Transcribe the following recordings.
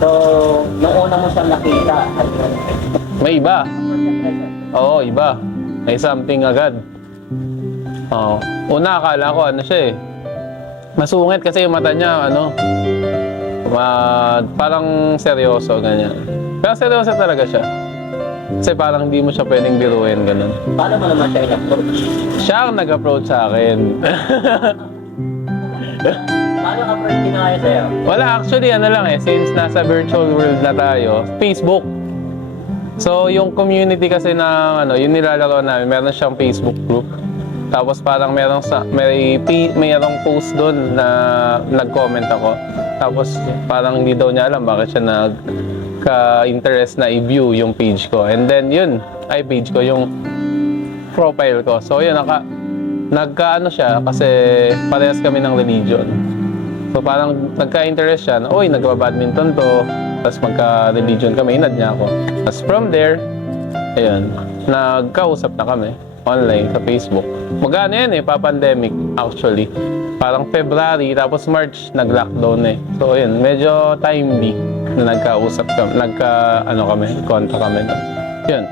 So, nung una mo siyang nakita, May iba. Oo, iba. May something agad. Oo. Una, akala ko ano siya eh. Masungit kasi yung mata niya, ano, parang seryoso, ganyan. Pero seryoso talaga siya. Kasi parang hindi mo siya pwedeng biruin, ganun. paano mo naman siya in-approach? Siya ang nag-approach sa akin. Paano ka first ginaya sa'yo? Wala, actually, ano lang eh, since nasa virtual world na tayo, Facebook. So, yung community kasi na, ano, yung nilalaro namin, meron siyang Facebook group. Tapos parang merong post doon na nag-comment ako. Tapos parang hindi daw niya alam bakit siya nagka-interest na i-view yung page ko. And then yun, page ko, yung profile ko. So yun, nagka-ano siya kasi parehas kami ng religion. So parang nagka-interest siya na, oy, nagba-badminton to. Tapos magka-religion kami, inad niya ako. Tapos from there, ayun, nagkausap na kami online sa Facebook. Magano yan eh, pa-pandemic actually. Parang February, tapos March, nag-lockdown eh. So ayun, medyo timely na nagkausap kami, contact kami doon. Yun.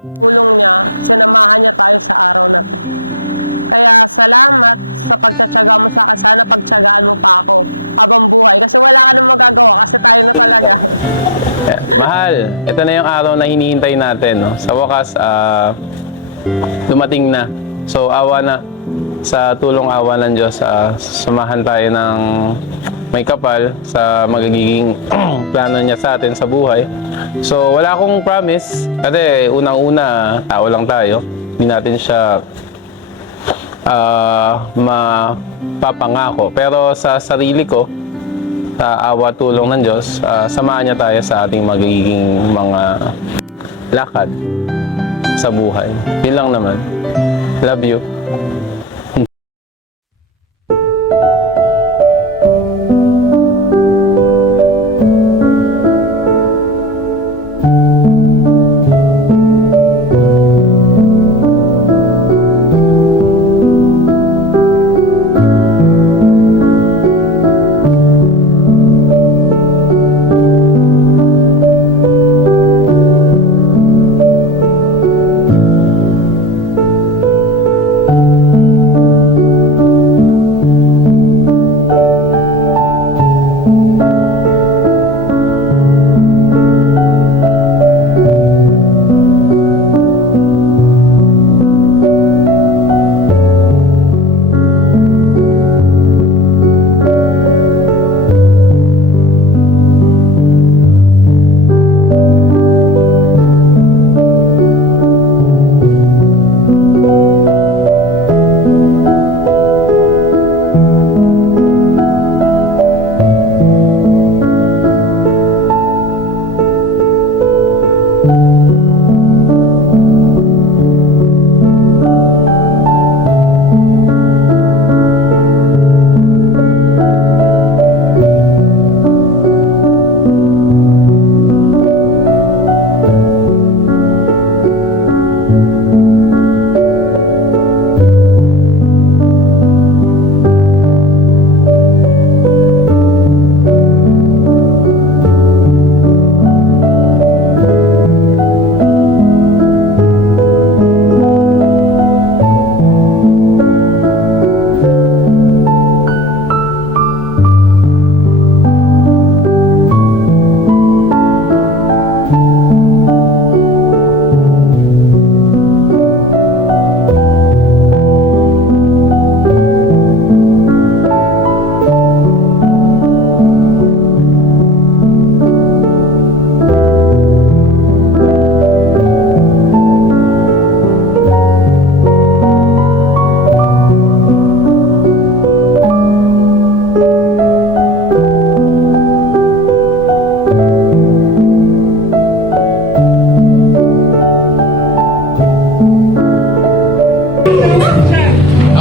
Yan. Mahal, ito na yung araw na hinihintay natin. No? Sa wakas, dumating na. So, awa na. Sa tulong awa ng Diyos, samahan tayo ng may kapal sa magiging plano niya sa atin sa buhay. So, wala akong promise. Kasi unang-una, tao lang tayo. Hindi natin siya mapapangako. Pero sa sarili ko, sa awa tulong ng Diyos, samahan niya tayo sa ating magiging mga lakad sa buhay. Yun lang naman. Love you.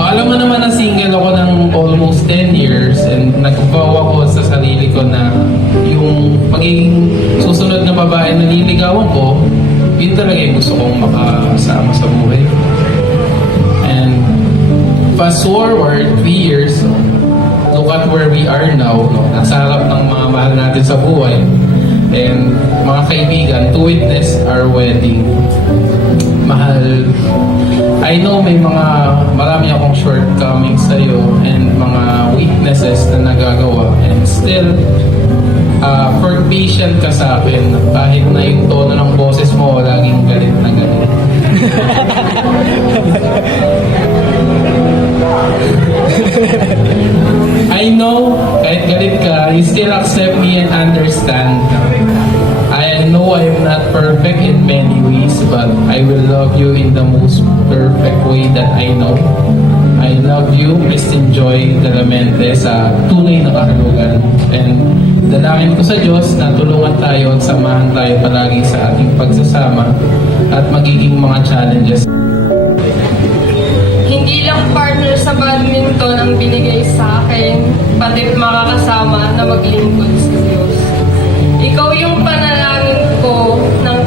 Alam mo naman na single ako ng almost 10 years and nagpaw ako sa sarili ko na yung magiging susunod na babae na nililigawan ko, yun talaga yung gusto kong makasama sa buhay. And fast forward 3 years, look at where we are now, no? Nasa harap ng mga mahal natin sa buhay. And mga kaibigan, to witness our wedding. Mahal, I know may marami akong shortcomings sa'yo and mga weaknesses na nagagawa, and still for patient ka sa akin kahit na yung tono ng boses mo laging galit na galit. I know kahit galit ka, you still accept me and understand. I know I am not perfect in many ways, but I will love you in the most perfect way that I know. I love you, Christine Joy Dalamente, sa tunay na kahulugan. And dalangin ko sa Diyos na tulungan tayo at samahan tayo palagi sa ating pagsasama at magiging mga challenges. Hindi lang partner sa badminton ang binigay sa akin, pati makakasama na maglingkod sa Diyos. Ikaw yung panalangin ko ng